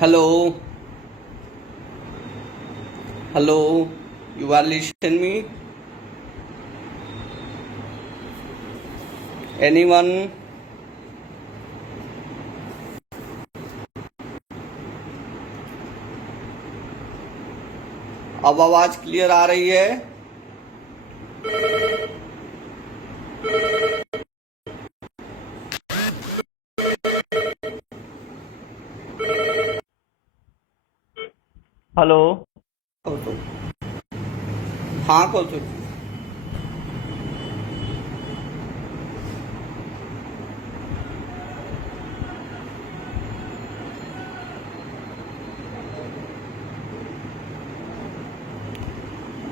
Hello, hello, you are listening me? Anyone? अब आवाज clear आ रही है? हेलो। कौतुक, हाँ कौतुक,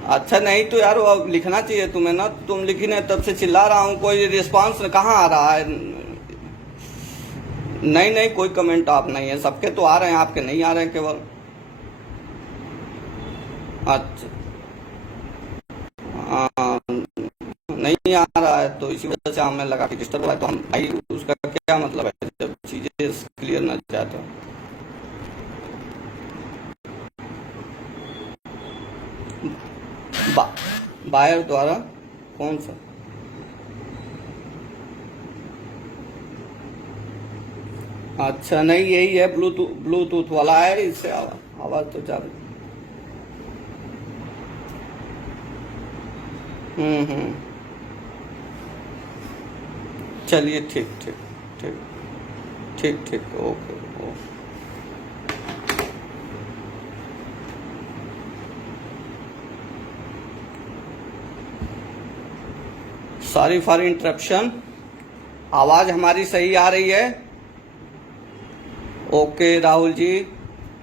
अच्छा नहीं तो यार वो अब लिखना चाहिए तुम्हें ना, तुम लिखी नहीं तब से चिल्ला रहा हूँ, कोई रिस्पांस कहाँ आ रहा है? नहीं नहीं, कोई कमेंट आप नहीं है, सबके तो आ रहे हैं, आपके नहीं आ रहे हैं केवल। अच्छा, हाँ, नहीं आ रहा है तो इसी वजह से हमें लगा कि डिस्टर्ब हुआ है, तो हम भाई उसका क्या मतलब है जब चीजें क्लियर ना जाए तो। बा, बायर द्वारा कौन सा? अच्छा नहीं, यही है, ब्लूटूथ ब्लूटूथ वाला है, इससे आवाज तो जा रही। हम्म, चलिए ठीक ठीक ठीक ठीक ठीक, okay okay. Sorry for interruption. आवाज हमारी सही आ रही है? Okay Rahul ji,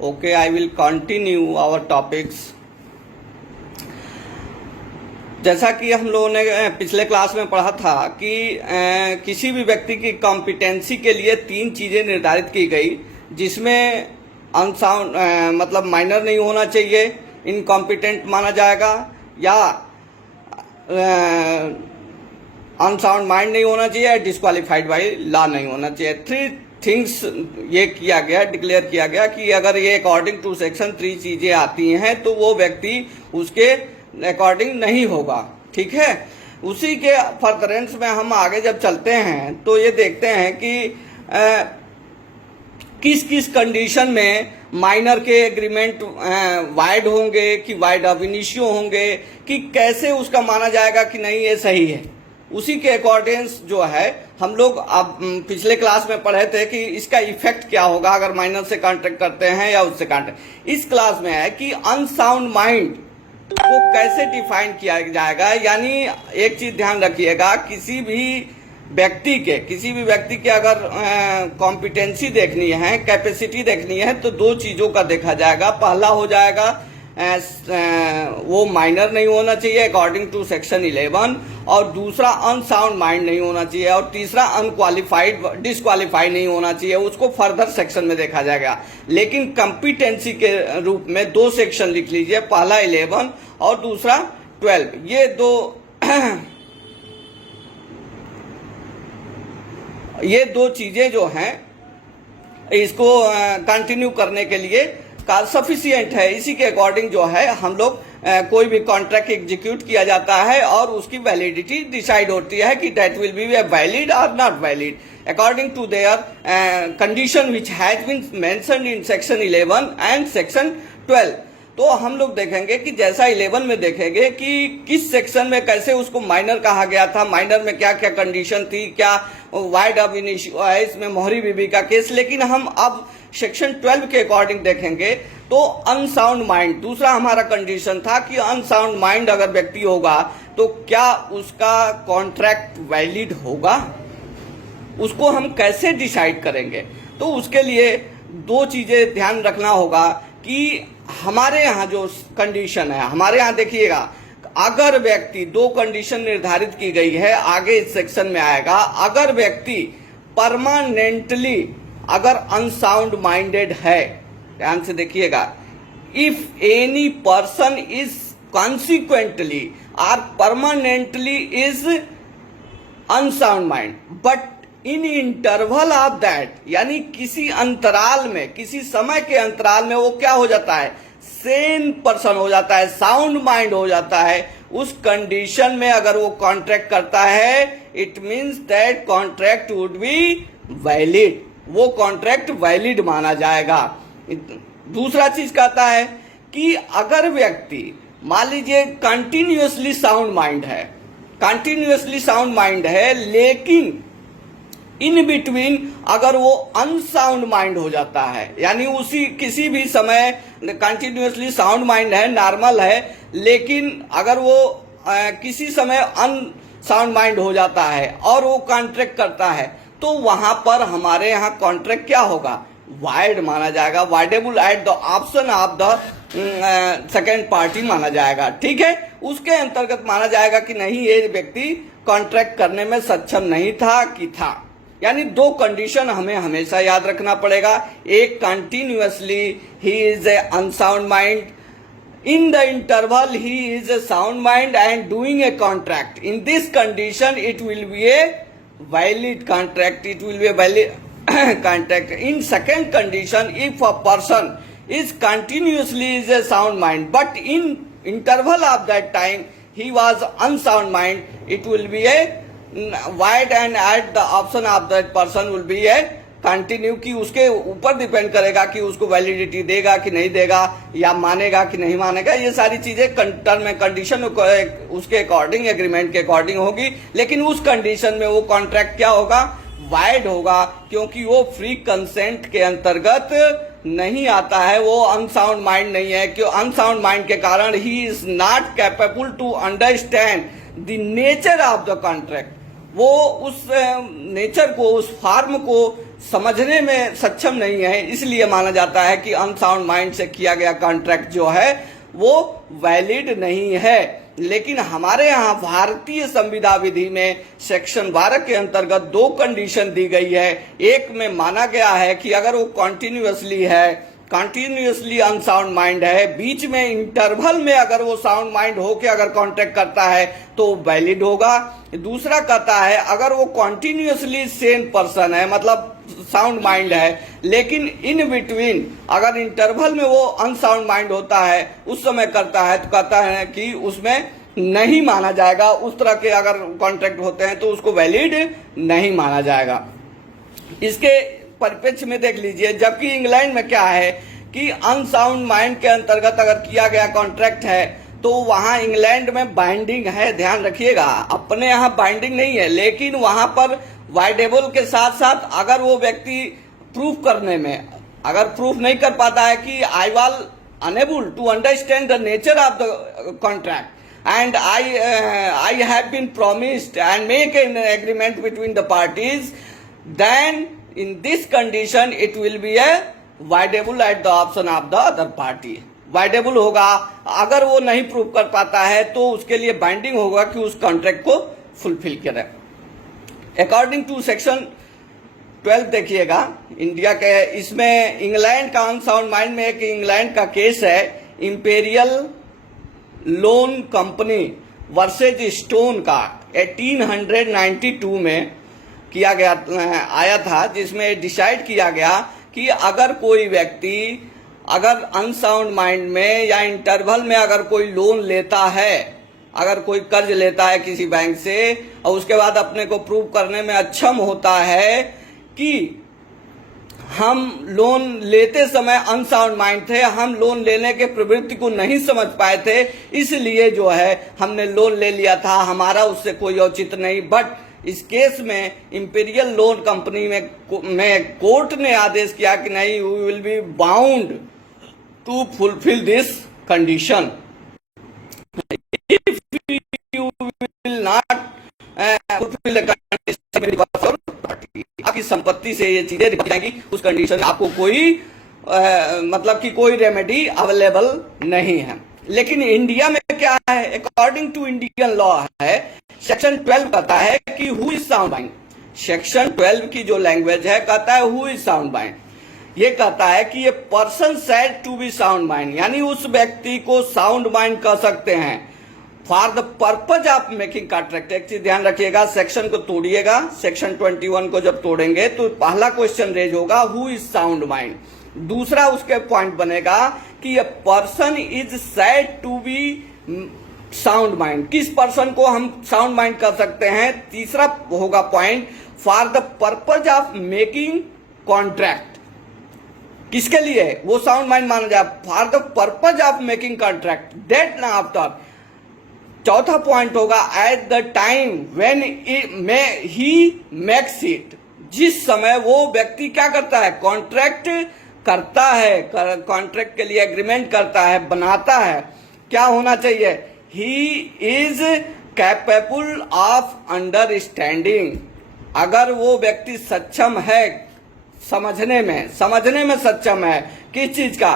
okay, I will continue our topics. जैसा कि हम लोगों ने पिछले क्लास में पढ़ा था कि किसी भी व्यक्ति की कॉम्पिटेंसी के लिए तीन चीजें निर्धारित की गई, जिसमें अनसाउंड मतलब माइनर नहीं होना चाहिए, इनकॉम्पिटेंट माना जाएगा, या अनसाउंड माइंड नहीं होना चाहिए, डिस्क्वालिफाइड बाई लॉ नहीं होना चाहिए। थ्री थिंग्स ये किया गया, डिक्लेयर किया गया कि अगर ये अकॉर्डिंग टू सेक्शन 3 चीजें आती हैं तो वो व्यक्ति उसके अकॉर्डिंग नहीं होगा। ठीक है, उसी के फर्दरेंस में हम आगे जब चलते हैं तो ये देखते हैं कि किस किस कंडीशन में माइनर के एग्रीमेंट वाइड होंगे कि वाइड ऑफ इनिशियो होंगे, कि कैसे उसका माना जाएगा कि नहीं ये सही है। उसी के अकॉर्डिंग जो है हम लोग अब पिछले क्लास में पढ़े थे कि इसका इफेक्ट क्या होगा अगर माइनर से कॉन्ट्रैक्ट करते हैं या उससे कॉन्ट्रैक्ट। इस क्लास में है कि अनसाउंड माइंड को कैसे डिफाइन किया जाएगा। यानी एक चीज ध्यान रखिएगा, किसी भी व्यक्ति के अगर कॉम्पिटेंसी देखनी है, कैपेसिटी देखनी है, तो दो चीजों का देखा जाएगा। पहला हो जाएगा वो माइनर नहीं होना चाहिए अकॉर्डिंग टू सेक्शन 11, और दूसरा अनसाउंड माइंड नहीं होना चाहिए, और तीसरा अनक्वालिफाइड डिसक्वालिफाइड नहीं होना चाहिए। उसको फर्दर सेक्शन में देखा जाएगा। लेकिन कंपिटेंसी के रूप में दो सेक्शन लिख लीजिए, पहला 11 और दूसरा 12। ये दो चीजें जो हैं इसको कंटिन्यू करने के लिए का सफिशियंट है। इसी के अकॉर्डिंग जो है हम लोग कोई भी कॉन्ट्रैक्ट एग्जीक्यूट किया जाता है और उसकी वैलिडिटी डिसाइड होती है कि दैट विल बी वैलिड और not valid according to their condition which has been mentioned in section 11 and section 12। तो हम लोग देखेंगे कि जैसा 11 में देखेंगे कि किस सेक्शन में कैसे उसको माइनर कहा गया था, माइनर में क्या क्या कंडीशन थी, क्या वाइड ऑफ इनिशियो है, इसमें मोहरी बीबी का केस। लेकिन हम अब सेक्शन 12 के अकॉर्डिंग देखेंगे तो अनसाउंड माइंड, दूसरा हमारा कंडीशन था कि अनसाउंड माइंड अगर व्यक्ति होगा तो क्या उसका कॉन्ट्रैक्ट वैलिड होगा, उसको हम कैसे डिसाइड करेंगे। तो उसके लिए दो चीजें ध्यान रखना होगा कि हमारे यहाँ जो कंडीशन है, हमारे यहाँ देखिएगा, अगर व्यक्ति दो कंडीशन निर्धारित की गई है, आगे इस सेक्शन में आएगा। अगर व्यक्ति परमानेंटली अगर अनसाउंड माइंडेड है, ध्यान से देखिएगा, if any person is consequently और permanently is unsound mind but in interval of that, यानी किसी अंतराल में, किसी समय के अंतराल में वो क्या हो जाता है, सेन पर्सन हो जाता है, साउंड माइंड हो जाता है, उस कंडीशन में अगर वो कॉन्ट्रैक्ट करता है, it means that contract would be valid, वो कॉन्ट्रैक्ट वैलिड माना जाएगा। दूसरा चीज कहता है कि अगर व्यक्ति मान लीजिए कंटिन्यूअसली साउंड माइंड है, कंटिन्यूअसली साउंड माइंड है, लेकिन इन बिटवीन अगर वो अनसाउंड माइंड हो जाता है, यानी उसी किसी भी समय कंटिन्यूअसली साउंड माइंड है, नॉर्मल है, लेकिन अगर वो किसी समय अनसाउंड माइंड हो जाता है और वो कॉन्ट्रैक्ट करता है, तो वहां पर हमारे यहाँ कॉन्ट्रैक्ट क्या होगा, वाइड माना जाएगा, voidable at the option of the second party माना जाएगा। ठीक है, उसके अंतर्गत माना जाएगा कि नहीं, ये व्यक्ति कॉन्ट्रैक्ट करने में सक्षम नहीं था कि था। यानी दो कंडीशन हमें हमेशा याद रखना पड़ेगा, एक continuously he is a unsound mind, in the interval he is a sound mind and doing a contract. In this condition it will be a valid contract, it will be a valid contract. In second condition, if a person is continuously is a sound mind but in interval of that time he was unsound mind, it will be a void and at the option of that person will be a continue, की उसके ऊपर depend करेगा कि उसको validity देगा कि नहीं देगा, या मानेगा कि नहीं मानेगा। ये सारी चीजें टर्म एंड कंडीशन उसके अकॉर्डिंग, एग्रीमेंट के अकॉर्डिंग होगी, लेकिन उस कंडीशन में वो कॉन्ट्रैक्ट क्या होगा, वाइड होगा, क्योंकि वो फ्री कंसेंट के अंतर्गत नहीं आता है, वो अनसाउंड माइंड नहीं है। क्यों अनसाउंड माइंड के कारण ही is not capable to understand the nature of the contract, वो उस नेचर को, उस फॉर्म को समझने में सक्षम नहीं है, इसलिए माना जाता है कि अनसाउंड माइंड से किया गया कॉन्ट्रैक्ट जो है वो वैलिड नहीं है। लेकिन हमारे यहाँ भारतीय संविदा विधि में सेक्शन 12 के अंतर्गत दो कंडीशन दी गई है। एक में माना गया है कि अगर वो कॉन्टिन्यूअसली है, कंटिन्यूअसली अनसाउंड माइंड है, बीच में इंटरवल में अगर वो साउंड माइंड होके अगर कॉन्ट्रैक्ट करता है तो वैलिड होगा। दूसरा कहता है अगर वो कंटिन्यूअसली सेम पर्सन है, मतलब साउंड माइंड है, लेकिन इन बिटवीन अगर इंटरवल में वो अनसाउंड माइंड होता है, उस समय करता है, तो कहता है कि उसमें नहीं माना जाएगा। उस तरह के अगर कॉन्ट्रैक्ट होते हैं तो उसको वैलिड नहीं माना जाएगा। इसके परिप्रेक्ष्य में देख लीजिए, जबकि इंग्लैंड में क्या है कि अनसाउंड माइंड के अंतर्गत अगर किया गया कॉन्ट्रैक्ट है तो वहां इंग्लैंड में बाइंडिंग है, ध्यान रखिएगा। अपने यहाँ बाइंडिंग नहीं है, लेकिन वहां पर वाइडेबल के साथ साथ अगर वो व्यक्ति प्रूफ करने में अगर प्रूफ नहीं कर पाता है कि I was unable to understand the nature of the contract and I have been promised and make an agreement between the parties, then in this condition it will be a voidable at the option of the other party. voidable होगा, अगर वो नहीं prove कर पाता है तो उसके लिए बाइंडिंग होगा कि उस कॉन्ट्रैक्ट को फुलफिल करे। अकॉर्डिंग टू सेक्शन 12 देखिएगा इंडिया के, इसमें इंग्लैंड का अनसाउंड माइंड में एक इंग्लैंड का केस है, imperial loan company versus stone का 1892 में किया गया आया था, जिसमें डिसाइड किया गया कि अगर कोई व्यक्ति अगर अनसाउंड माइंड में या इंटरवल में अगर कोई लोन लेता है, अगर कोई कर्ज लेता है किसी बैंक से और उसके बाद अपने को प्रूव करने में अक्षम होता है कि हम लोन लेते समय अनसाउंड माइंड थे, हम लोन लेने के प्रवृत्ति को नहीं समझ पाए थे, इसलिए जो है हमने लोन ले लिया था, हमारा उससे कोई औचित्य नहीं। बट इस केस में इंपीरियल लोन कंपनी में कोर्ट ने आदेश किया कि नहीं, you will be bound to fulfil this condition, if you will not fulfil the condition आपकी संपत्ति से ये चीजें रिकॉर्ड जाएंगी, उस कंडीशन आपको कोई मतलब कि कोई रेमेडी अवेलेबल नहीं है। लेकिन इंडिया में क्या है, अकॉर्डिंग टू इंडियन लॉ है, सेक्शन 12 कहता है कि who is sound mind. Section 12 की जो लैंग्वेज है कहता है हु इज साउंड माइंड, ये कहता है कि ये person said to be sound mind, यानी उस व्यक्ति को साउंड माइंड कह सकते हैं for the purpose of making contract. एक चीज ध्यान रखिएगा, सेक्शन को तोड़िएगा, सेक्शन 21 को जब तोड़ेंगे तो पहला क्वेश्चन रेज होगा हु इज साउंड माइंड। दूसरा उसके पॉइंट बनेगा कि a person is said to be sound mind, किस पर्सन को हम साउंड माइंड कर सकते हैं। तीसरा होगा point for the purpose of making contract, किसके लिए वो साउंड माइंड माना जाए, for the purpose of making contract that ना आफ्टर। चौथा पॉइंट होगा at the time when he makes it, जिस समय वो व्यक्ति क्या करता है, कॉन्ट्रैक्ट करता है, कॉन्ट्रैक्ट के लिए एग्रीमेंट करता है, बनाता है, क्या होना चाहिए, he is capable of understanding. अगर वो व्यक्ति सक्षम है समझने में सक्षम है किस चीज का,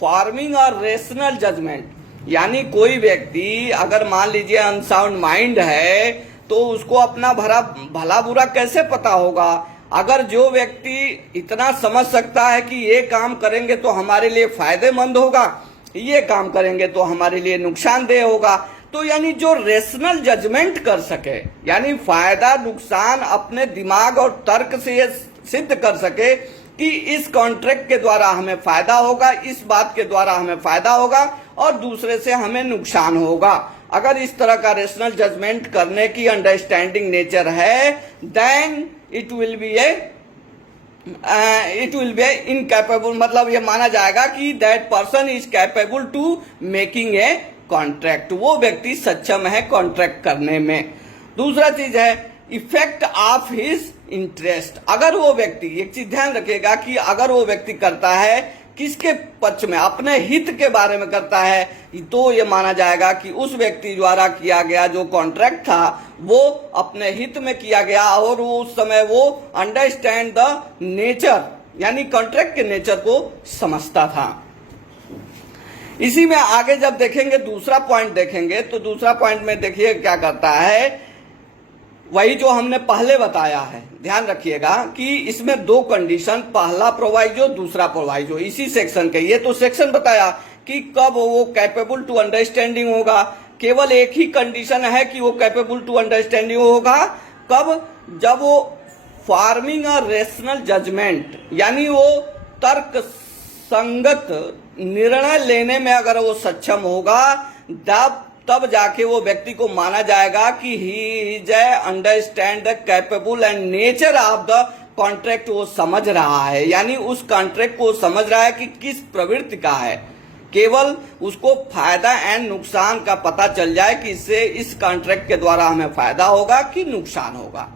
फॉर्मिंग और रेशनल जजमेंट। यानी कोई व्यक्ति अगर मान लीजिए अनसाउंड माइंड है तो उसको अपना भला बुरा कैसे पता होगा। अगर जो व्यक्ति इतना समझ सकता है कि ये काम करेंगे तो हमारे लिए फायदेमंद होगा, ये काम करेंगे तो हमारे लिए नुकसानदेह होगा, तो यानी जो रेशनल जजमेंट कर सके, यानी फायदा नुकसान अपने दिमाग और तर्क से ये सिद्ध कर सके कि इस कॉन्ट्रैक्ट के द्वारा हमें फायदा होगा, इस बात के द्वारा हमें फायदा होगा और दूसरे से हमें नुकसान होगा। अगर इस तरह का रेशनल जजमेंट करने की अंडरस्टैंडिंग नेचर है, then it will be incapable, मतलब ये माना जाएगा कि that person is capable to making a contract, वो व्यक्ति सक्षम है कॉन्ट्रैक्ट करने में। दूसरा चीज है इफेक्ट ऑफ हिज इंटरेस्ट। अगर वो व्यक्ति, एक चीज ध्यान रखिएगा कि अगर वो व्यक्ति करता है किसके पक्ष में, अपने हित के बारे में करता है, तो ये माना जाएगा कि उस व्यक्ति द्वारा किया गया जो कॉन्ट्रैक्ट था वो अपने हित में किया गया और वो उस समय वो अंडरस्टैंड द नेचर, यानी कॉन्ट्रैक्ट के नेचर को समझता था। इसी में आगे जब देखेंगे दूसरा पॉइंट देखेंगे तो दूसरा पॉइंट में देखिए क्या करता है, वही जो हमने पहले बताया है। ध्यान रखिएगा कि इसमें दो कंडीशन, पहला प्रोवाइजो दूसरा प्रोवाइजो, इसी सेक्शन के। ये तो सेक्शन बताया कि कब वो कैपेबल टू अंडरस्टैंडिंग होगा, केवल एक ही कंडीशन है कि वो कैपेबल टू अंडरस्टैंडिंग होगा कब, जब वो फॉर्मिंग अ रेशनल जजमेंट, यानी वो तर्क संगत निर्णय लेने में अगर वो सक्षम होगा, तब जाके वो व्यक्ति को माना जाएगा कि he is understand the capable and nature of the contract, वो समझ रहा है, यानी उस कॉन्ट्रैक्ट को समझ रहा है कि किस प्रवृत्ति का है। केवल उसको फायदा एंड नुकसान का पता चल जाए कि इससे इस कॉन्ट्रैक्ट के द्वारा हमें फायदा होगा कि नुकसान होगा।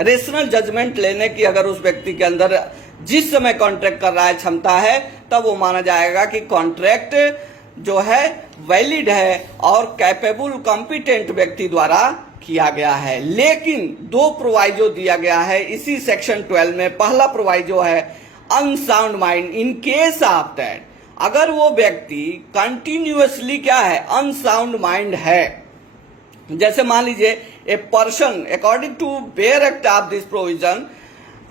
रेशनल जजमेंट लेने की अगर उस व्यक्ति के अंदर जिस समय कॉन्ट्रैक्ट कर रहा है क्षमता है, तब वो माना जाएगा कि कॉन्ट्रैक्ट जो है वैलिड है और कैपेबल कॉम्पिटेंट व्यक्ति द्वारा किया गया है। लेकिन दो प्रोवाइजो दिया गया है इसी सेक्शन 12 में। पहला प्रोवाइजो है unsound mind in case of that, अगर वो व्यक्ति कंटिन्यूअसली क्या है, अनसाउंड माइंड है। जैसे मान लीजिए a person according to bare act of this provision,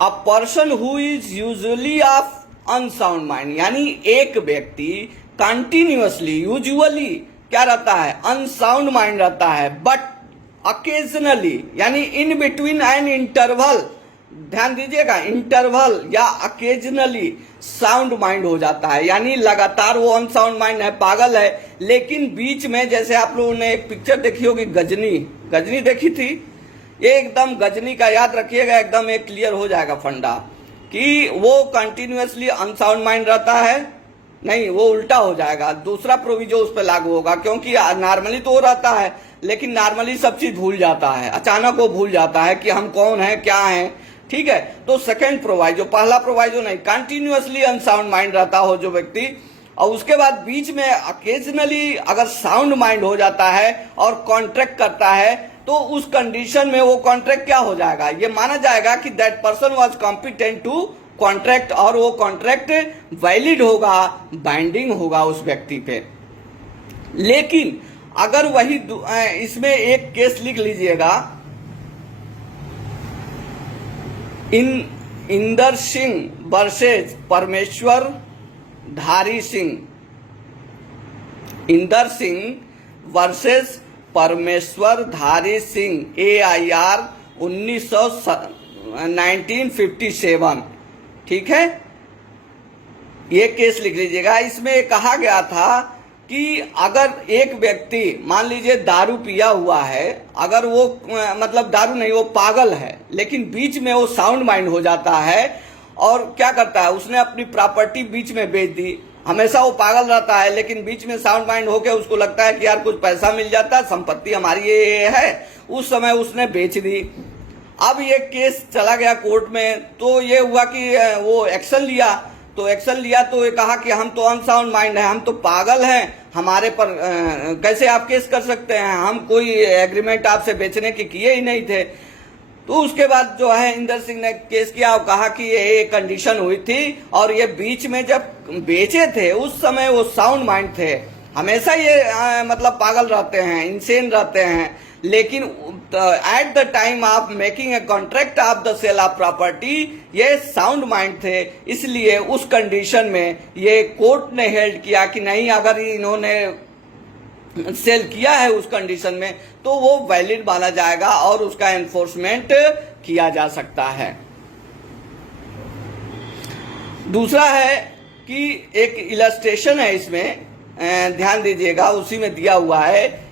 a person who is usually of unsound mind, यानी एक व्यक्ति कंटिन्यूअसली यूजुअली क्या रहता है, अनसाउंड माइंड रहता है, बट अकेजनली यानी इन बिटवीन एन इंटरवल, ध्यान दीजिएगा, इंटरवल या अकेजनली साउंड माइंड हो जाता है। यानी लगातार वो अनसाउंड माइंड है, पागल है, लेकिन बीच में, जैसे आप लोगों ने एक पिक्चर देखी होगी, गजनी देखी थी, ये एकदम गजनी का याद रखिएगा, एकदम एक क्लियर हो जाएगा फंडा कि वो कंटिन्यूअसली अनसाउंड माइंड रहता है। नहीं, वो उल्टा हो जाएगा, दूसरा प्रोविजो उस पर लागू होगा, क्योंकि नॉर्मली तो वो रहता है लेकिन नॉर्मली सब चीज भूल जाता है, अचानक वो भूल जाता है कि हम कौन है क्या है। ठीक है, तो सेकंड प्रोवाइजो, पहला प्रोवाइजो नहीं, कंटिन्यूअसली अनसाउंड माइंड रहता हो जो व्यक्ति, और उसके बाद बीच में अकेजनली अगर साउंड माइंड हो जाता है और कॉन्ट्रैक्ट करता है, तो उस कंडीशन में वो कॉन्ट्रैक्ट क्या हो जाएगा, ये माना जाएगा कि that person was competent to contract, और वो कॉन्ट्रैक्ट वैलिड होगा, बाइंडिंग होगा उस व्यक्ति पे। लेकिन अगर वही इसमें एक केस लिख लीजिएगा, इंदर सिंह वर्सेज परमेश्वर धारी सिंह, इंदर सिंह वर्सेस परमेश्वर धारी सिंह AIR 1957। ठीक है, ये केस लिख लीजिएगा। इसमें कहा गया था कि अगर एक व्यक्ति मान लीजिए दारू पिया हुआ है, अगर वो मतलब दारू नहीं, वो पागल है, लेकिन बीच में वो साउंड माइंड हो जाता है और क्या करता है, उसने अपनी प्रॉपर्टी बीच में बेच दी। हमेशा वो पागल रहता है, लेकिन बीच में साउंड माइंड होकर उसको लगता है कि यार कुछ पैसा मिल जाता, संपत्ति हमारी ये है, उस समय उसने बेच दी। अब ये केस चला गया कोर्ट में, तो ये हुआ कि वो एक्शन लिया, तो ये कहा कि हम तो अनसाउंड माइंड है, हम तो पागल हैं, हमारे पर कैसे आप केस कर सकते हैं, हम कोई एग्रीमेंट आपसे बेचने की किए ही नहीं थे। तो उसके बाद जो है इंदर सिंह ने केस किया और कहा कि ये कंडीशन हुई थी और ये बीच में जब बेचे थे उस समय वो साउंड माइंड थे। हमेशा ये मतलब पागल रहते हैं, इंसेन रहते हैं, लेकिन at the time of making a contract of the sale of property ये साउंड माइंड थे। इसलिए उस कंडीशन में ये कोर्ट ने हेल्ड किया कि नहीं, अगर इन्होंने सेल किया है उस कंडीशन में तो वो वैलिड माना जाएगा और उसका एनफोर्समेंट किया जा सकता है। दूसरा है कि एक इलस्ट्रेशन है, इसमें ध्यान दीजिएगा, उसी में दिया हुआ है।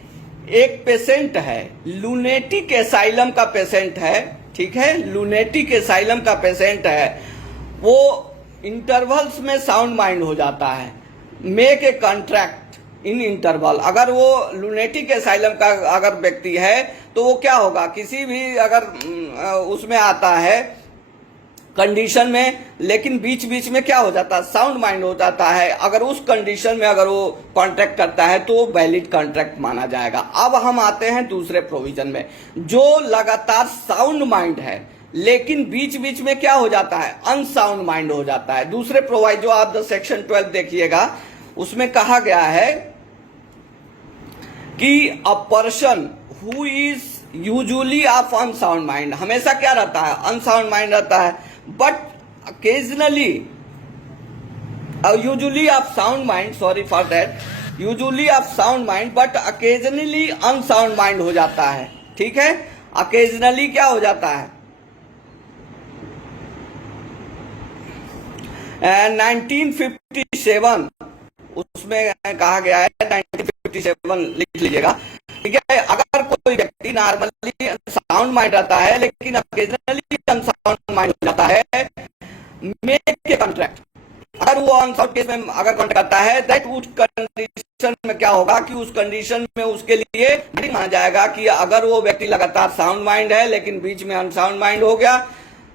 एक पेशेंट है, लूनेटिक एसाइलम का पेशेंट है, ठीक है, लूनेटिक एसाइलम का पेशेंट है, वो इंटरवल्स में साउंड माइंड हो जाता है। Make a contract in interval. अगर वो लूनेटिक एसाइलम का अगर व्यक्ति है तो वो क्या होगा, किसी भी अगर उसमें आता है कंडीशन में, लेकिन बीच बीच में क्या हो जाता है, साउंड माइंड हो जाता है, अगर उस कंडीशन में अगर वो कॉन्ट्रैक्ट करता है तो वैलिड कॉन्ट्रैक्ट माना जाएगा। अब हम आते हैं दूसरे प्रोविजन में, जो लगातार साउंड माइंड है लेकिन बीच बीच में क्या हो जाता है, अनसाउंड माइंड हो जाता है। दूसरे प्रोवाइड जो आप सेक्शन 12 देखिएगा, उसमें कहा गया है कि अ person who is usually of unsound mind, हमेशा क्या रहता है, अनसाउंड माइंड रहता है, but occasionally usually of sound mind, sorry for that, usually of sound mind but occasionally unsound mind हो जाता है। ठीक है, अकेजनली क्या हो जाता है, 1957 उसमें कहा गया है, 1957 लिख लीजिएगा। ठीक है, अगर कोई व्यक्ति नॉर्मली साउंड माइंड रहता है लेकिन अकेजनली अनसाउंड माइंड हो जाता है, मेक ए कॉन्ट्रैक्ट, अगर वो अनसाउंड केस में अगर कॉन्ट्रैक्ट करता है, दैट उस कंडीशन में क्या होगा कि उस कंडीशन में उसके लिए माना जाएगा कि अगर वो व्यक्ति लगातार साउंड माइंड है लेकिन बीच में अनसाउंड माइंड हो गया,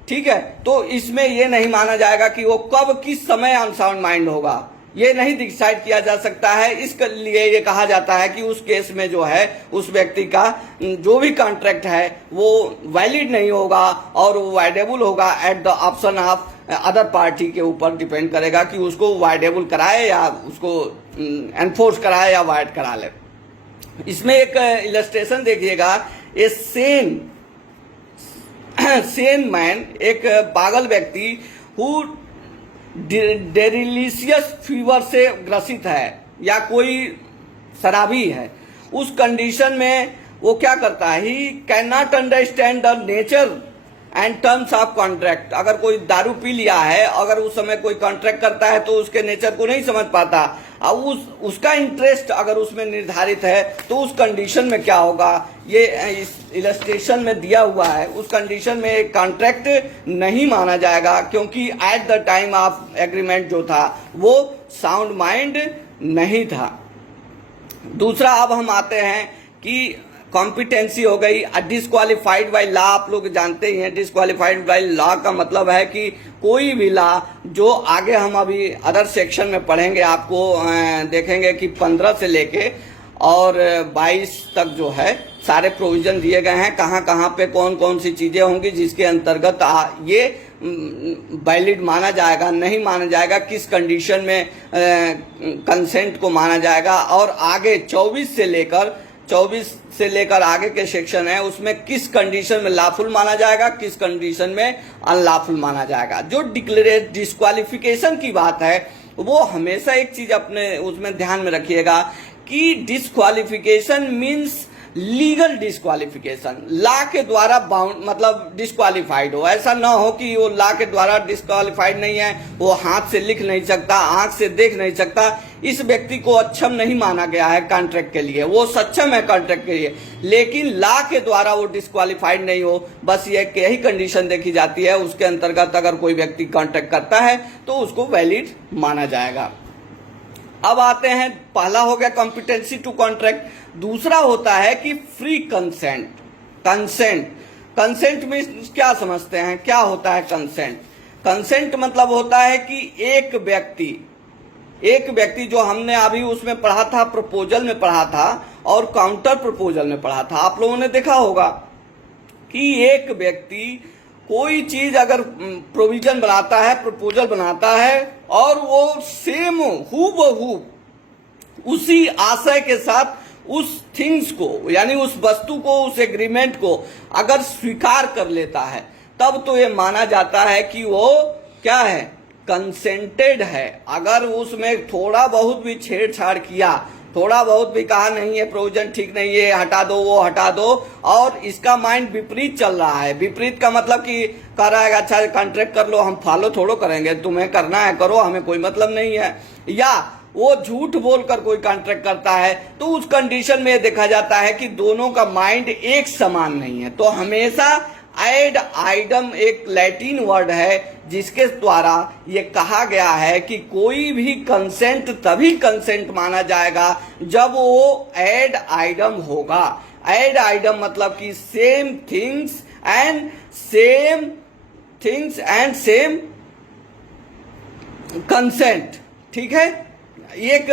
ठीक है, तो इसमें ये नहीं माना जाएगा कि वो कब किस समय अनसाउंड माइंड होगा, ये नहीं डिसाइड किया जा सकता है। इसके लिए ये कहा जाता है कि उस केस में जो है उस व्यक्ति का जो भी कॉन्ट्रैक्ट है वो वैलिड नहीं होगा और वो वाइडेबल होगा at the option of other party के ऊपर डिपेंड करेगा कि उसको वाइडेबल कराए या उसको एनफोर्स कराए या वाइड करा ले। इसमें एक इलस्ट्रेशन देखिएगा, ए सेन मैन, एक पागल व्यक्ति हु डेरिलिशियस फीवर से ग्रसित है या कोई शराबी है, उस कंडीशन में वो क्या करता है, he can not understand the nature and terms of contract. अगर कोई दारू पी लिया है, अगर उस समय कोई कॉन्ट्रैक्ट करता है तो उसके नेचर को नहीं समझ पाता, अब उसका इंटरेस्ट अगर उसमें निर्धारित है तो उस कंडीशन में क्या होगा, ये इस इलस्ट्रेशन में दिया हुआ है, उस कंडीशन में एक कॉन्ट्रैक्ट नहीं माना जाएगा, क्योंकि eight the time of agreement जो था वो साउंड माइंड नहीं था। दूसरा अब हम आते हैं कि कॉम्पिटेंसी हो गई, डिस्क्वालिफाइड बाय लॉ। आप लोग जानते ही हैं डिस्क्वालिफाइड बाय लॉ का मतलब है कि कोई भी लॉ जो आगे हम अभी अदर सेक्शन में पढ़ेंगे, आपको देखेंगे कि 15 से लेके और 22 तक जो है सारे प्रोविजन दिए गए हैं, कहाँ कहाँ पे कौन कौन सी चीजें होंगी जिसके अंतर्गत ये वैलिड माना जाएगा, नहीं माना जाएगा, किस कंडीशन में कंसेंट को माना जाएगा, और आगे 24 से लेकर आगे के सेक्शन है उसमें किस कंडीशन में लॉफुल माना जाएगा, किस कंडीशन में अनलॉफुल माना जाएगा। जो डिस्क्वालिफिकेशन की बात है वो हमेशा एक चीज अपने उसमें ध्यान में रखिएगा कि disqualification means legal disqualification, law के द्वारा बाउंड मतलब डिस्क्वालिफाइड हो। ऐसा ना हो कि वो लॉ के द्वारा डिस्क्वालिफाइड नहीं है, वो हाथ से लिख नहीं सकता, आंख से देख नहीं सकता, इस व्यक्ति को अक्षम नहीं माना गया है कॉन्ट्रैक्ट के लिए, वो सक्षम है कॉन्ट्रैक्ट के लिए, लेकिन लॉ के द्वारा वो डिस्क्वालिफाइड नहीं हो। बस ये यही कंडीशन देखी जाती है, उसके अंतर्गत अगर कोई व्यक्ति कॉन्ट्रैक्ट करता है तो उसको वैलिड माना जाएगा। अब आते हैं, पहला हो गया कॉम्पिटेंसी टू कॉन्ट्रैक्ट, दूसरा होता है कि फ्री कंसेंट। कंसेंट में क्या समझते हैं, क्या होता है कंसेंट? कंसेंट मतलब होता है कि एक व्यक्ति जो हमने अभी उसमें पढ़ा था, प्रपोजल में पढ़ा था और काउंटर प्रपोजल में पढ़ा था, आप लोगों ने देखा होगा कि एक व्यक्ति कोई चीज अगर प्रोविजन बनाता है, प्रपोजल बनाता है और वो सेम हूबहू उसी आशय के साथ उस थिंग्स को यानी उस वस्तु को, उस एग्रीमेंट को अगर स्वीकार कर लेता है, तब तो ये माना जाता है कि वो क्या है, कंसेंटेड है। अगर उसमें थोड़ा बहुत भी छेड़छाड़ किया, थोड़ा बहुत भी कहा नहीं है प्रोविजन ठीक नहीं है, हटा दो, वो हटा दो, और इसका माइंड विपरीत चल रहा है, विपरीत का मतलब कि कह रहा है अच्छा कॉन्ट्रैक्ट कर लो, हम फॉलो थोड़ो करेंगे, तुम्हें करना है करो, हमें कोई मतलब नहीं है, या वो झूठ बोलकर कोई कॉन्ट्रैक्ट करता है, तो उस कंडीशन में देखा जाता है कि दोनों का माइंड एक समान नहीं है। तो हमेशा एड आइडम एक लैटिन वर्ड है जिसके द्वारा ये कहा गया है कि कोई भी कंसेंट तभी कंसेंट माना जाएगा जब वो एड आइडम होगा। एड आइडम मतलब कि same things and same consent, ठीक है, एक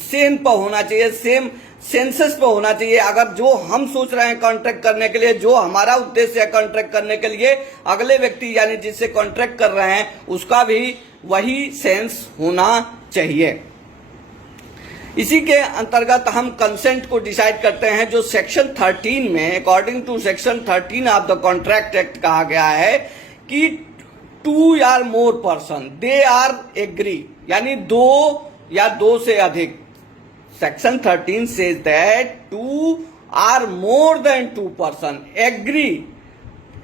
सेम पर होना चाहिए, सेम सेंसस पे होना चाहिए। अगर जो हम सोच रहे हैं कॉन्ट्रैक्ट करने के लिए, जो हमारा उद्देश्य है कॉन्ट्रैक्ट करने के लिए, अगले व्यक्ति यानी जिससे कॉन्ट्रैक्ट कर रहे हैं उसका भी वही सेंस होना चाहिए। इसी के अंतर्गत हम कंसेंट को डिसाइड करते हैं, जो सेक्शन 13 में according to section 13 of the contract act कहा गया है कि 2 or more person they are agree, यानी 2 या 2 से अधिक। Section 13 says that 2 or more than 2 person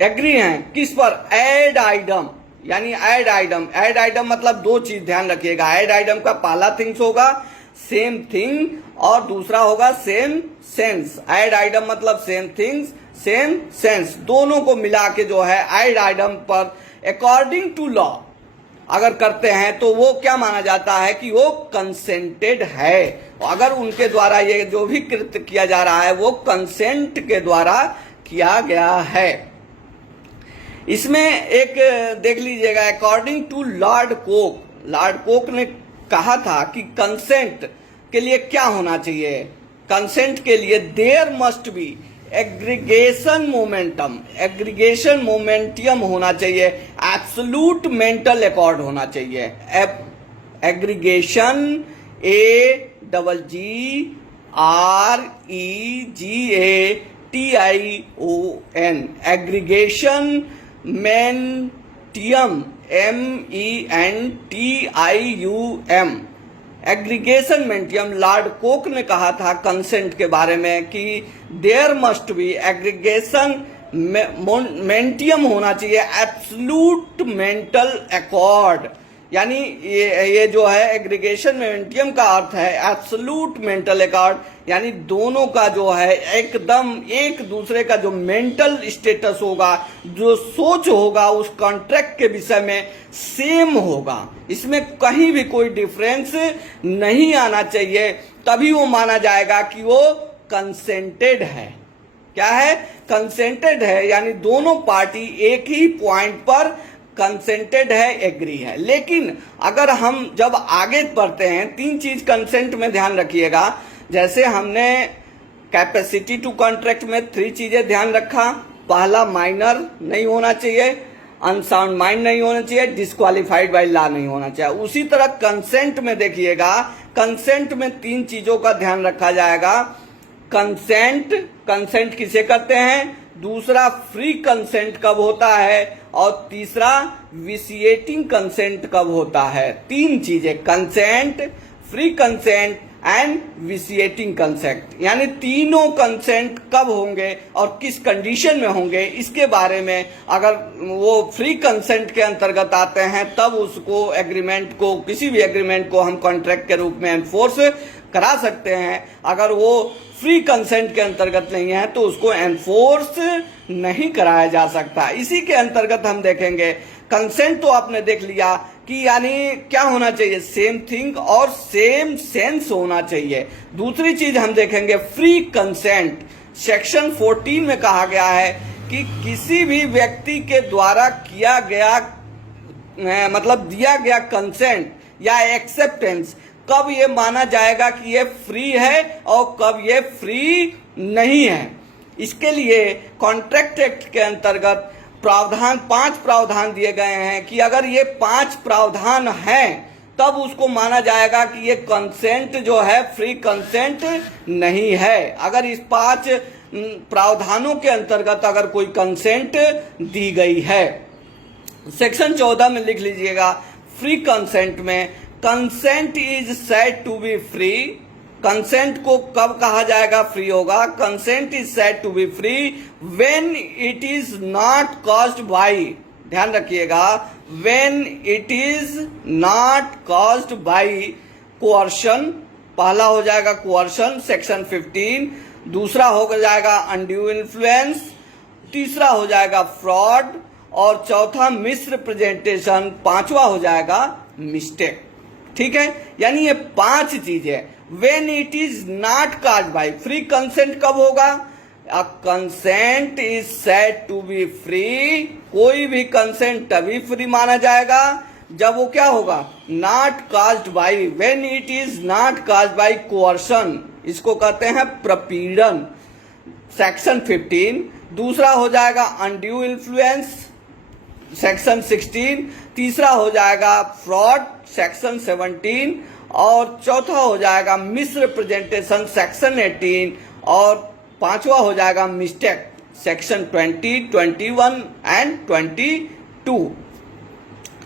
agree हैं किस पर, एड आइडम, यानी एड आइडम मतलब 2 चीज ध्यान रखिएगा। एड आइडम का पहला थिंग्स होगा सेम थिंग और दूसरा होगा सेम सेंस। एड आइडम मतलब सेम थिंग्स सेम सेंस, दोनों को मिला के जो है एड आइडम पर अकॉर्डिंग टू लॉ अगर करते हैं तो वो क्या माना जाता है कि वो कंसेंटेड है। अगर उनके द्वारा ये जो भी कृत्य किया जा रहा है वो कंसेंट के द्वारा किया गया है। इसमें एक देख लीजिएगा, अकॉर्डिंग टू लॉर्ड कोक ने कहा था कि कंसेंट के लिए क्या होना चाहिए, कंसेंट के लिए there must be aggregation momentum होना चाहिए, एब्सोल्यूट मेंटल एकॉर्ड होना चाहिए। Aggregation AGREGATION, aggregation mentium MENTIUM, aggregation mentium. Lord Coke ने कहा था कंसेंट के बारे में कि there must be aggregation mentium होना चाहिए, एब्सोल्यूट मेंटल एकॉर्ड, यानी ये जो है एग्रीगेशन मेंटियम का अर्थ है एब्सोल्यूट मेंटल एकॉर्ड, यानी दोनों का जो है एकदम एक दूसरे का जो मेंटल स्टेटस होगा, जो सोच होगा उस कॉन्ट्रैक्ट के विषय में सेम होगा, इसमें कहीं भी कोई डिफरेंस नहीं आना चाहिए, तभी वो माना जाएगा कि वो कंसेंटेड है। क्या है, कंसेंटेड है, यानी दोनों पार्टी एक ही पॉइंट पर कंसेंटेड है, एग्री है। लेकिन अगर हम जब आगे बढ़ते हैं, 3 चीज कंसेंट में ध्यान रखिएगा। जैसे हमने कैपेसिटी टू कॉन्ट्रैक्ट में 3 चीजें ध्यान रखा, पहला माइनर नहीं होना चाहिए, अनसाउंड माइंड नहीं होना चाहिए, डिस्क्वालिफाइड बाय लॉ नहीं होना चाहिए। उसी तरह कंसेंट में देखिएगा, कंसेंट में 3 चीजों का ध्यान रखा जाएगा। कंसेंट किसे कहते हैं, दूसरा फ्री कंसेंट कब होता है, और तीसरा विसिएटिंग कंसेंट कब होता है। 3 चीजें, consent, free consent and vitiating consent, यानी तीनों कंसेंट कब होंगे और किस कंडीशन में होंगे इसके बारे में, अगर वो फ्री कंसेंट के अंतर्गत आते हैं तब उसको एग्रीमेंट को, किसी भी एग्रीमेंट को हम कॉन्ट्रैक्ट के रूप में एनफोर्स करा सकते हैं। अगर वो फ्री कंसेंट के अंतर्गत नहीं है तो उसको एनफोर्स नहीं कराया जा सकता। इसी के अंतर्गत हम देखेंगे कंसेंट तो आपने देख लिया कि यानी क्या होना चाहिए, सेम थिंग और सेम सेंस होना चाहिए। दूसरी चीज हम देखेंगे फ्री कंसेंट। सेक्शन 14 में कहा गया है कि किसी भी व्यक्ति के द्वारा किया गया मतलब दिया गया कंसेंट या एक्सेप्टेंस कब ये माना जाएगा कि ये फ्री है और कब ये फ्री नहीं है। इसके लिए कॉन्ट्रैक्ट एक्ट के अंतर्गत प्रावधान 5 प्रावधान दिए गए हैं कि अगर ये 5 प्रावधान हैं तब उसको माना जाएगा कि ये कंसेंट जो है फ्री कंसेंट नहीं है। अगर इस 5 प्रावधानों के अंतर्गत अगर कोई कंसेंट दी गई है। सेक्शन 14 में लिख लीजिएगा, फ्री कंसेंट में consent is said to be free. Consent को कब कहा जाएगा फ्री होगा, consent is said to be free when it is not caused by, ध्यान रखिएगा, when it is not caused by coercion, पहला हो जाएगा कोअर्शन सेक्शन 15, दूसरा हो जाएगा अनड्यू इन्फ्लुएंस, तीसरा हो जाएगा फ्रॉड और चौथा मिसरिप्रेजेंटेशन, पांचवा हो जाएगा मिस्टेक। ठीक है, यानी ये 5 चीजें। When it is not caused by, free consent कब होगा, a consent is said to be free, कोई भी कंसेंट तभी फ्री माना जाएगा जब वो क्या होगा, not caused by, when it is not caused by coercion, इसको कहते हैं प्रपीड़न, सेक्शन 15, दूसरा हो जाएगा अनड्यू इन्फ्लुएंस सेक्शन 16, तीसरा हो जाएगा फ्रॉड सेक्शन 17 और चौथा हो जाएगा मिसरिप्रेजेंटेशन सेक्शन 18 और पांचवा हो जाएगा मिस्टेक सेक्शन 20, 21 एंड 22।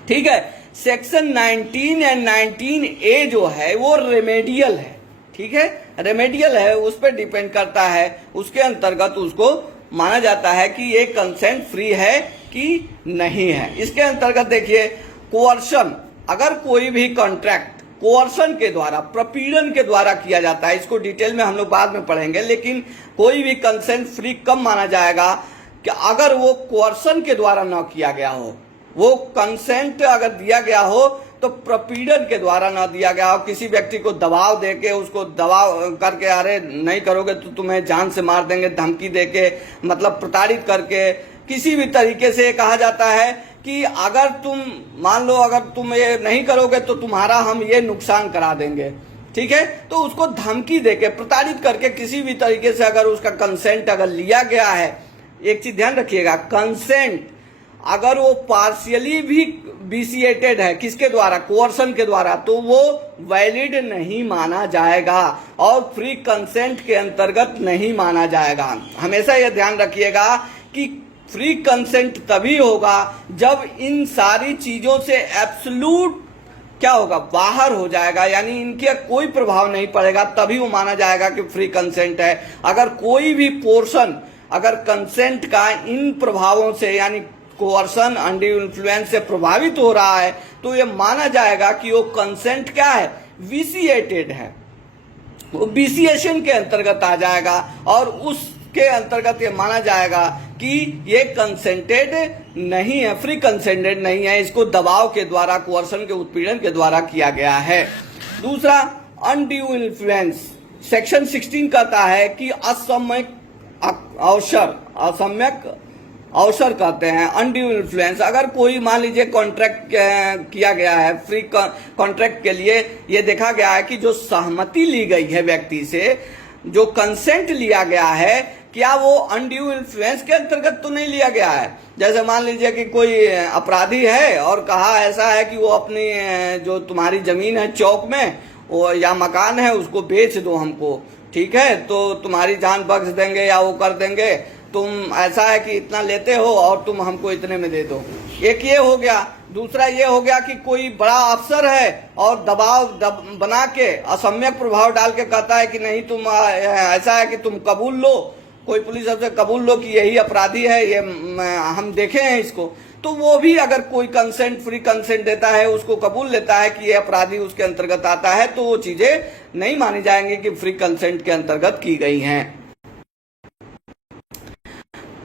ठीक है, सेक्शन 19 एंड 19A जो है वो रेमेडियल है। ठीक है, रेमेडियल है, उस पर डिपेंड करता है, उसके अंतर्गत उसको माना जाता है कि ये कंसेंट फ्री है कि नहीं है। इसके अंतर्गत देखिए कोअर्शन, अगर कोई भी कॉन्ट्रैक्ट कोअर्शन के द्वारा, प्रपीड़न के द्वारा किया जाता है, इसको डिटेल में हम लोग बाद में पढ़ेंगे, लेकिन कोई भी कंसेंट फ्री कब माना जाएगा कि अगर वो कोअर्शन के द्वारा न किया गया हो, वो कंसेंट अगर दिया गया हो तो प्रपीड़न के द्वारा ना दिया गया हो, किसी व्यक्ति को दबाव देके, उसको दबाव करके अरे नहीं करोगे तो तुम्हें जान से मार देंगे, धमकी देके, मतलब प्रताड़ित करके, किसी भी तरीके से कहा जाता है कि अगर तुम मान लो अगर तुम ये नहीं करोगे तो तुम्हारा हम ये नुकसान करा देंगे। ठीक है, तो उसको धमकी देके, प्रताड़ित करके किसी भी तरीके से अगर उसका कंसेंट अगर लिया गया है, एक चीज ध्यान रखिएगा, कंसेंट अगर वो पार्शियली भी विसिएटेड है, किसके द्वारा, कोअर्शन के द्वारा, तो वो वैलिड नहीं माना जाएगा और फ्री कंसेंट के अंतर्गत नहीं माना जाएगा। हमेशा यह ध्यान रखिएगा कि फ्री कंसेंट तभी होगा जब इन सारी चीजों से एब्सोल्यूट क्या होगा, बाहर हो जाएगा, यानी इनके कोई प्रभाव नहीं पड़ेगा, तभी वो माना जाएगा कि फ्री कंसेंट है। अगर कोई भी पोर्शन अगर कंसेंट का इन प्रभावों से यानी कोअर्शन, अनड्यू इन्फ्लुएंस से प्रभावित हो रहा है तो ये माना जाएगा कि वो कंसेंट क्या है, विसिएटेड है, वो विसिएशन के अंतर्गत आ जाएगा और उसके अंतर्गत ये माना जाएगा कि ये कंसेंटेड नहीं है, फ्री कंसेंटेड नहीं है, इसको दबाव के द्वारा, कोअर्शन के उत्पीड़न के द्वारा किया गया है। दूसरा अनड्यू इन्फ्लुएंस, सेक्शन 16 कहता है कि असम्यक अवसर कहते हैं, अनड्यू इन्फ्लुएंस। अगर कोई मान लीजिए कॉन्ट्रैक्ट किया गया है, फ्री कॉन्ट्रैक्ट के लिए ये देखा गया है कि जो सहमति ली गई है व्यक्ति से, जो कंसेंट लिया गया है, क्या वो अनड्यू इन्फ्लुएंस के अंतर्गत तो नहीं लिया गया है। जैसे मान लीजिए कि कोई अपराधी है और कहा ऐसा है कि वो अपनी जो तुम्हारी जमीन है चौक में वो या मकान है उसको बेच दो हमको, ठीक है, तो तुम्हारी जान बख्श देंगे या वो कर देंगे, तुम ऐसा है कि इतना लेते हो और तुम हमको इतने में दे दो। एक ये हो गया। दूसरा ये हो गया कि कोई बड़ा अफसर है और दबाव बना के असम्यक प्रभाव डाल के कहता है कि नहीं तुम ऐसा है कि तुम कबूल लो, कोई पुलिस अफसर कबूल लो कि यही अपराधी है, ये हम देखे हैं इसको, तो वो भी अगर कोई कंसेंट फ्री कंसेंट देता है, उसको कबूल लेता है कि ये अपराधी उसके अंतर्गत आता है, तो वो चीजें नहीं मानी जाएंगी कि फ्री कंसेंट के अंतर्गत की गई हैं।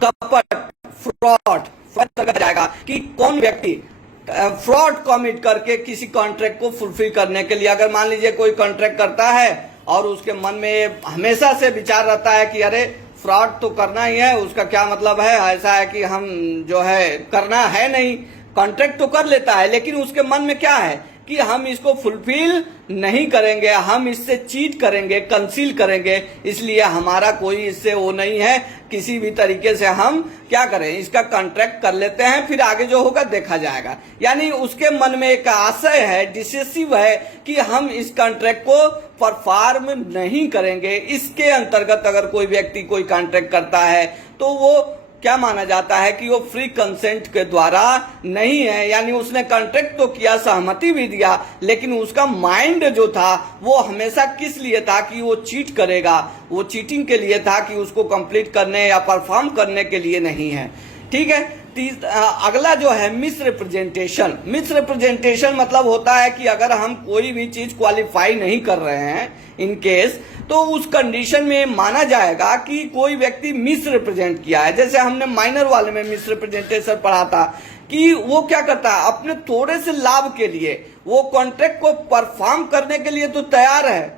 कपट, फ्रॉड अंतर्गत जाएगा कि कौन व्यक्ति फ्रॉड कमिट करके किसी कॉन्ट्रैक्ट को फुलफिल करने के लिए, अगर मान लीजिए कोई कॉन्ट्रैक्ट करता है और उसके मन में हमेशा से विचार रहता है कि अरे फ्रॉड तो करना ही है, उसका क्या मतलब है, ऐसा है कि हम जो है करना है नहीं, कॉन्ट्रैक्ट तो कर लेता है लेकिन उसके मन में क्या है कि हम इसको फुलफिल नहीं करेंगे, हम इससे चीट करेंगे, कंसील करेंगे, इसलिए हमारा कोई इससे वो नहीं है, किसी भी तरीके से हम क्या करें, इसका कॉन्ट्रैक्ट कर लेते हैं, फिर आगे जो होगा देखा जाएगा। यानी उसके मन में एक आशय है, डिसेसिव है कि हम इस कॉन्ट्रैक्ट को परफॉर्म नहीं करेंगे। इसके अंतर्गत अगर कोई व्यक्ति कोई कॉन्ट्रैक्ट करता है तो वो क्या माना जाता है कि वो फ्री कंसेंट के द्वारा नहीं है, यानी उसने कॉन्ट्रैक्ट तो किया, सहमति भी दिया, लेकिन उसका माइंड जो था वो हमेशा किस लिए था कि वो चीट करेगा, वो चीटिंग के लिए था कि उसको कंप्लीट करने या परफॉर्म करने के लिए नहीं है। ठीक है। अगला जो है मिस रिप्रेजेंटेशन। मिस रिप्रेजेंटेशन मतलब होता है कि अगर हम कोई भी चीज क्वालिफाई नहीं कर रहे हैं इन केस, तो उस कंडीशन में माना जाएगा कि कोई व्यक्ति मिस रिप्रेजेंट किया है। जैसे हमने माइनर वाले में मिस रिप्रेजेंटेशन पढ़ा था कि वो क्या करता है, अपने थोड़े से लाभ के लिए वो कॉन्ट्रैक्ट को परफॉर्म करने के लिए तो तैयार है,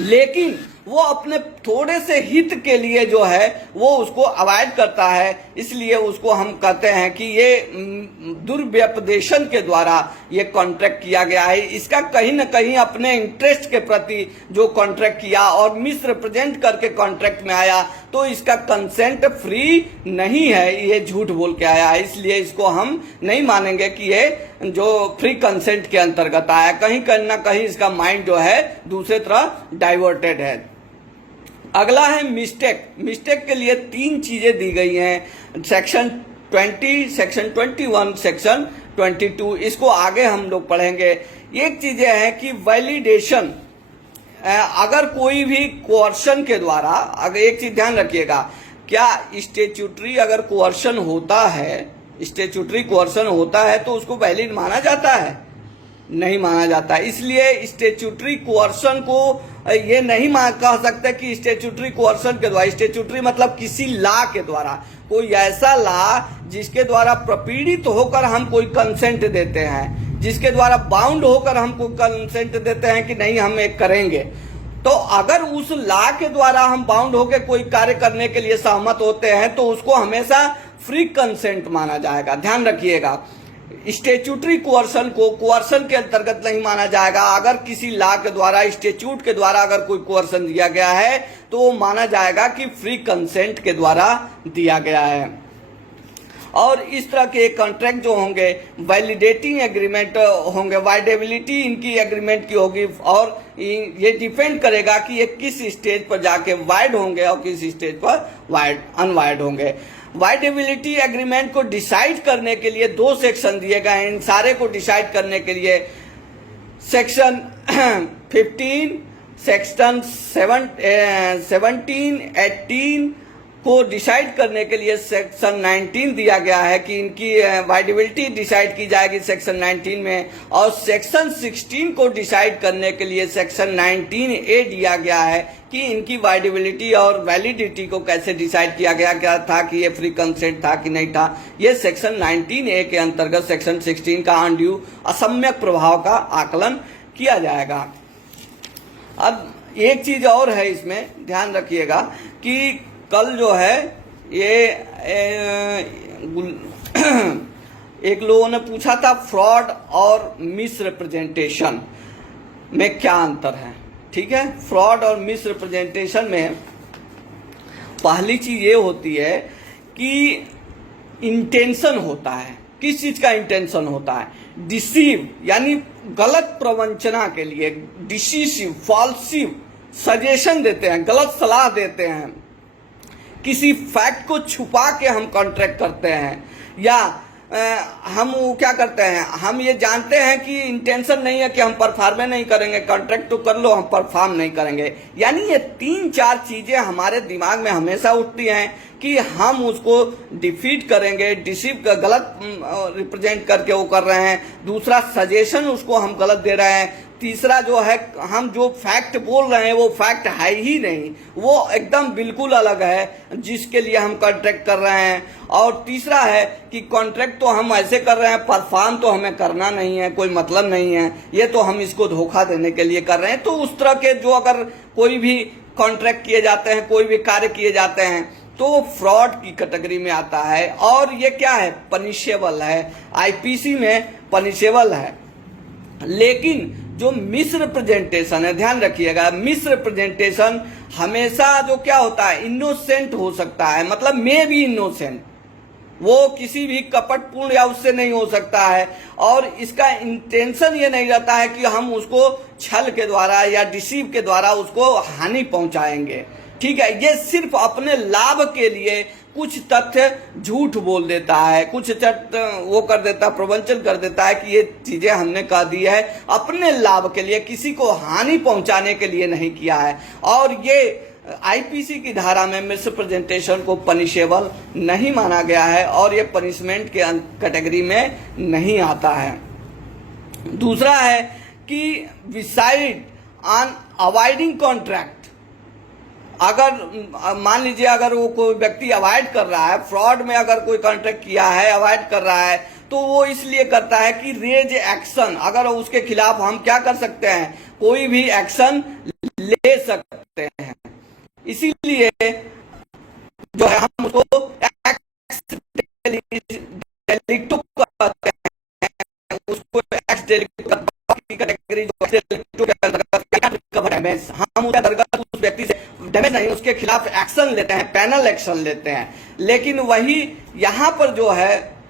लेकिन वो अपने थोड़े से हित के लिए जो है वो उसको अवॉइड करता है, इसलिए उसको हम कहते हैं कि ये दुर्व्यपदेशन के द्वारा ये कॉन्ट्रैक्ट किया गया है। इसका कहीं ना कहीं अपने इंटरेस्ट के प्रति जो कॉन्ट्रैक्ट किया और मिस रिप्रेजेंट करके कॉन्ट्रैक्ट में आया, तो इसका कंसेंट फ्री नहीं है, ये झूठ बोल के आया है, इसलिए इसको हम नहीं मानेंगे कि ये जो फ्री कंसेंट के अंतर्गत आया। कहीं ना कहीं इसका माइंड जो है दूसरे तरह डाइवर्टेड है। अगला है मिस्टेक। मिस्टेक के लिए 3 चीजें दी गई हैं, सेक्शन 20, सेक्शन 21, सेक्शन 22। इसको आगे हम लोग पढ़ेंगे। एक चीज है कि वैलिडेशन, अगर कोई भी कोअर्शन के द्वारा, अगर एक चीज ध्यान रखिएगा, क्या स्टैट्यूटरी अगर कोअर्शन होता है, स्टैट्यूटरी कोअर्शन होता है तो उसको वैलिड माना जाता है? नहीं माना जाता। इसलिए स्टैट्यूटरी कोअर्शन को ये नहीं कह सकते कि स्टैट्यूटरी कोअर्शन के द्वारा, स्टैट्यूटरी मतलब किसी लॉ के द्वारा, कोई ऐसा लॉ जिसके द्वारा प्रपीड़ित होकर हम कोई कंसेंट देते हैं, जिसके द्वारा बाउंड होकर हमको कंसेंट देते हैं कि नहीं हम एक करेंगे, तो अगर उस लॉ के द्वारा हम बाउंड होकर कोई कार्य करने के लिए सहमत होते हैं तो उसको हमेशा फ्री कंसेंट माना जाएगा। ध्यान रखिएगा, स्टैट्यूटरी कोअर्शन को कोअर्शन के अंतर्गत नहीं माना जाएगा। अगर किसी लॉ के द्वारा, स्टैट्यूट के द्वारा अगर कोई कोअर्शन दिया गया है तो वो माना जाएगा कि फ्री कंसेंट के द्वारा दिया गया है। और इस तरह के कॉन्ट्रैक्ट जो होंगे, वैलिडेटिंग एग्रीमेंट होंगे, वाइडेबिलिटी इनकी एग्रीमेंट की होगी, और ये डिपेंड करेगा कि ये किस स्टेज पर जाके वाइड होंगे और किस स्टेज पर वाइड अनवाइड होंगे। वाइडेबिलिटी एग्रीमेंट को डिसाइड करने के लिए 2 सेक्शन दिए गए हैं। इन सारे को डिसाइड करने के लिए सेक्शन 15, सेक्शन 17, 18 को डिसाइड करने के लिए सेक्शन 19 दिया गया है कि इनकी वाइडेबिलिटी डिसाइड की जाएगी सेक्शन 19 में, और सेक्शन 16 को डिसाइड करने के लिए सेक्शन 19A दिया गया है कि इनकी वाइडेबिलिटी और वैलिडिटी को कैसे डिसाइड किया गया था कि ये फ्री कंसेंट था कि नहीं था। ये सेक्शन 19A के अंतर्गत सेक्शन 16 का अनड्यू असम्यक प्रभाव का आकलन किया जाएगा। अब एक चीज और है इसमें ध्यान रखिएगा कि कल जो है ये एक लोगों ने पूछा था फ्रॉड और मिस रिप्रेजेंटेशन में क्या अंतर है। ठीक है, फ्रॉड और मिस रिप्रेजेंटेशन में पहली चीज ये होती है कि इंटेंशन होता है। किस चीज का इंटेंशन होता है? डिसीव, यानी गलत प्रवंचना के लिए, डिसीसिव, फॉल्सिव सजेशन देते हैं, गलत सलाह देते हैं किसी फैक्ट को छुपा के हम कॉन्ट्रैक्ट करते हैं, या हम वो क्या करते हैं, हम ये जानते हैं कि इंटेंशन नहीं है कि हम परफॉर्म नहीं करेंगे, कॉन्ट्रैक्ट तो कर लो, हम परफॉर्म नहीं करेंगे। यानी ये 3-4 चीजें हमारे दिमाग में हमेशा उठती हैं कि हम उसको डिफीट करेंगे, डिसीव गलत रिप्रेजेंट करके वो कर रहे हैं। दूसरा, सजेशन उसको हम गलत दे रहे हैं। तीसरा जो है, हम जो फैक्ट बोल रहे हैं वो फैक्ट है ही नहीं, वो एकदम बिल्कुल अलग है जिसके लिए हम कॉन्ट्रैक्ट कर रहे हैं। और तीसरा है कि कॉन्ट्रैक्ट तो हम ऐसे कर रहे हैं, परफॉर्म तो हमें करना नहीं है, कोई मतलब नहीं है, ये तो हम इसको धोखा देने के लिए कर रहे हैं। तो उस तरह के जो अगर कोई भी कॉन्ट्रैक्ट किए जाते हैं, कोई भी कार्य किए जाते हैं, तो फ्रॉड की कैटेगरी में आता है। और ये क्या है, पनिशेबल है, आईपीसी में पनिशेबल है। लेकिन जो मिसरिप्रेजेंटेशन है, ध्यान रखिएगा, मिसरिप्रेजेंटेशन हमेशा जो क्या होता है, इनोसेंट हो सकता है, मतलब मे बी इनोसेंट, वो किसी भी कपटपूर्ण या उससे नहीं हो सकता है। और इसका इंटेंशन ये नहीं रहता है कि हम उसको छल के द्वारा या डिसीव के द्वारा उसको हानि पहुंचाएंगे, ठीक है। ये सिर्फ अपने लाभ के लिए कुछ तथ्य झूठ बोल देता है, कुछ वो कर देता, प्रवंचन कर देता है कि ये चीजें हमने कह दी है अपने लाभ के लिए, किसी को हानि पहुंचाने के लिए नहीं किया है। और ये आईपीसी की धारा में मिसरिप्रेजेंटेशन को पनिशेबल नहीं माना गया है और ये पनिशमेंट के कैटेगरी में नहीं आता है। दूसरा है कि डिसाइड ऑन अवॉइडिंग कॉन्ट्रैक्ट। अगर मान लीजिए अगर वो कोई व्यक्ति अवॉइड कर रहा है, फ्रॉड में अगर कोई कॉन्ट्रैक्ट किया है, अवॉइड कर रहा है, तो वो इसलिए करता है कि रेज एक्शन, अगर उसके खिलाफ हम क्या कर सकते हैं, कोई भी एक्शन ले सकते हैं। इसीलिए जो है हम उसको एक्स डेलिक्टो कहते हैं, उसको एक्स डेलिक्टो की कैटेगरी जो डैमेज, हम उसके अंतर्गत उस व्यक्ति से डैमेज नहीं, उसके खिलाफ एक्शन लेते हैं, पैनल एक्शन लेते हैं। लेकिन वही यहाँ पर जो है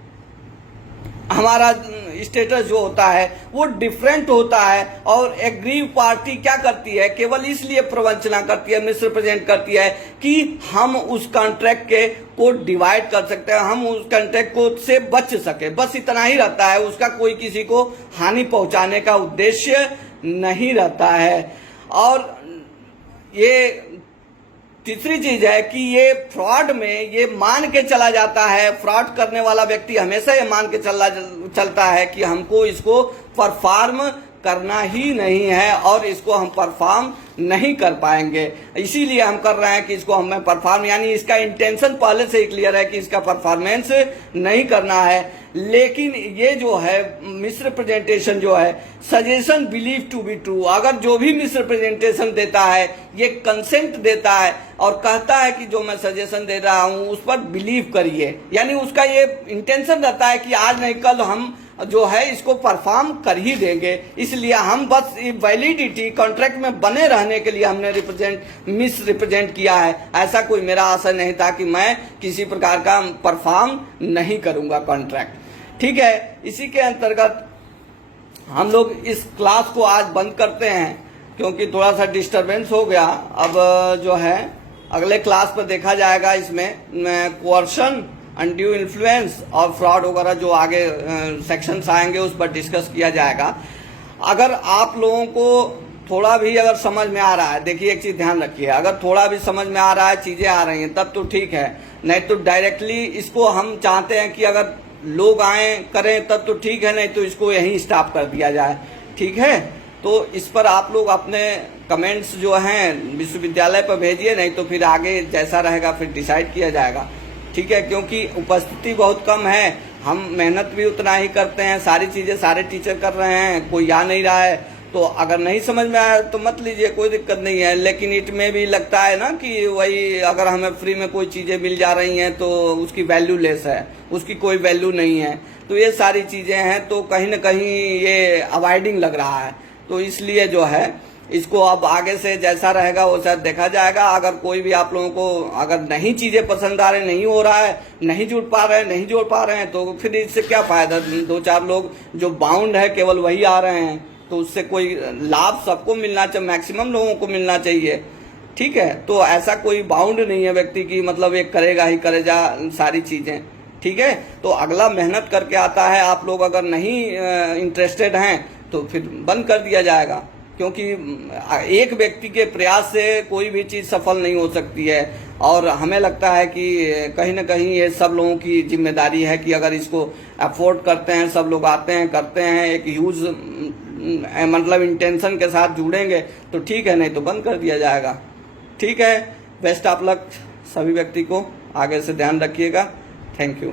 हमारा स्टेटस जो होता है वो डिफरेंट होता है। और एग्रीव पार्टी क्या करती है, केवल इसलिए प्रवंचना करती है, मिसरिप्रेजेंट करती है कि हम उस कॉन्ट्रैक्ट के को डिवाइड कर सकते हैं, हम उस कॉन्ट्रैक्ट को से बच सके, बस इतना ही रहता है। उसका कोई किसी को हानि पहुंचाने का उद्देश्य नहीं रहता है। और ये तीसरी चीज है कि ये फ्रॉड में ये मान के चला जाता है, फ्रॉड करने वाला व्यक्ति हमेशा ये मान के चलता है कि हमको इसको परफॉर्म करना ही नहीं है और इसको हम परफॉर्म नहीं कर पाएंगे, इसीलिए हम कर रहे हैं कि इसको हमें परफॉर्म, यानी इसका इंटेंशन पहले से ही क्लियर है कि इसका परफॉर्मेंस नहीं करना है। लेकिन ये जो है मिसरिप्रेजेंटेशन जो है, suggestion believe to be true, अगर जो भी मिसरिप्रेजेंटेशन देता है ये कंसेंट देता है और कहता है कि जो मैं सजेशन दे रहा हूं उस पर बिलीव करिए, यानी उसका ये इंटेंशन रहता है कि आज नहीं कल हम जो है इसको परफॉर्म कर ही देंगे, इसलिए हम बस वैलिडिटी कॉन्ट्रैक्ट में बने रहने के लिए हमने मिस रिप्रेजेंट किया है। ऐसा कोई मेरा आशा नहीं था कि मैं किसी प्रकार का परफॉर्म नहीं करूंगा कॉन्ट्रैक्ट, ठीक है। इसी के अंतर्गत हम लोग इस क्लास को आज बंद करते हैं क्योंकि थोड़ा सा डिस्टरबेंस हो गया। अब जो है अगले क्लास पर देखा जाएगा, इसमें कोअर्शन, अनड्यू इन्फ्लुएंस और फ्रॉड वगैरह जो आगे सेक्शंस आएंगे उस पर डिस्कस किया जाएगा। अगर आप लोगों को थोड़ा भी अगर समझ में आ रहा है, देखिए एक चीज ध्यान रखिए, अगर थोड़ा भी समझ में आ रहा है, चीजें आ रही हैं तब तो ठीक है, नहीं तो डायरेक्टली इसको हम चाहते हैं कि अगर लोग आए करें तब तो ठीक है, नहीं तो इसको यहीं स्टॉप कर दिया जाए, ठीक है। तो इस पर आप लोग अपने कमेंट्स जो हैं विश्वविद्यालय पर भेजिए, नहीं तो फिर आगे जैसा रहेगा फिर डिसाइड किया जाएगा, ठीक है। क्योंकि उपस्थिति बहुत कम है, हम मेहनत भी उतना ही करते हैं, सारी चीजें सारे टीचर कर रहे हैं, कोई आ नहीं रहा है, तो अगर नहीं समझ में आया तो मत लीजिए, कोई दिक्कत नहीं है। लेकिन इट में भी लगता है ना कि वही अगर हमें फ्री में कोई चीजें मिल जा रही हैं तो उसकी वैल्यू लेस है, उसकी कोई वैल्यू नहीं है, तो ये सारी चीजें हैं, तो कहीं ना कहीं ये अवॉइडिंग लग रहा है। तो इसलिए जो है इसको अब आगे से जैसा रहेगा वो शायद देखा जाएगा। अगर कोई भी आप लोगों को अगर नहीं चीजें पसंद आ रहे, नहीं हो रहा है, नहीं जुड़ पा रहे हैं तो फिर इससे क्या फायदा। 2-4 लोग जो बाउंड है केवल वही आ रहे हैं, तो उससे कोई लाभ सबको मिलना चाहिए, मैक्सिमम लोगों को मिलना चाहिए, ठीक है, तो ऐसा कोई बाउंड नहीं है व्यक्ति की, मतलब एक करेगा ही करेगा सारी चीजें, ठीक है। तो अगला मेहनत करके आता है, आप लोग अगर नहीं इंटरेस्टेड हैं तो फिर बंद कर दिया जाएगा, क्योंकि एक व्यक्ति के प्रयास से कोई भी चीज सफल नहीं हो सकती है। और हमें लगता है कि कहीं ना कहीं ये सब लोगों की जिम्मेदारी है कि अगर इसको अफोर्ड करते हैं, सब लोग आते हैं करते हैं, एक ह्यूज मतलब इंटेंशन के साथ जुड़ेंगे तो ठीक है, नहीं तो बंद कर दिया जाएगा। ठीक है, बेस्ट ऑफ लक सभी व्यक्ति को, आगे से ध्यान रखिएगा। Thank you.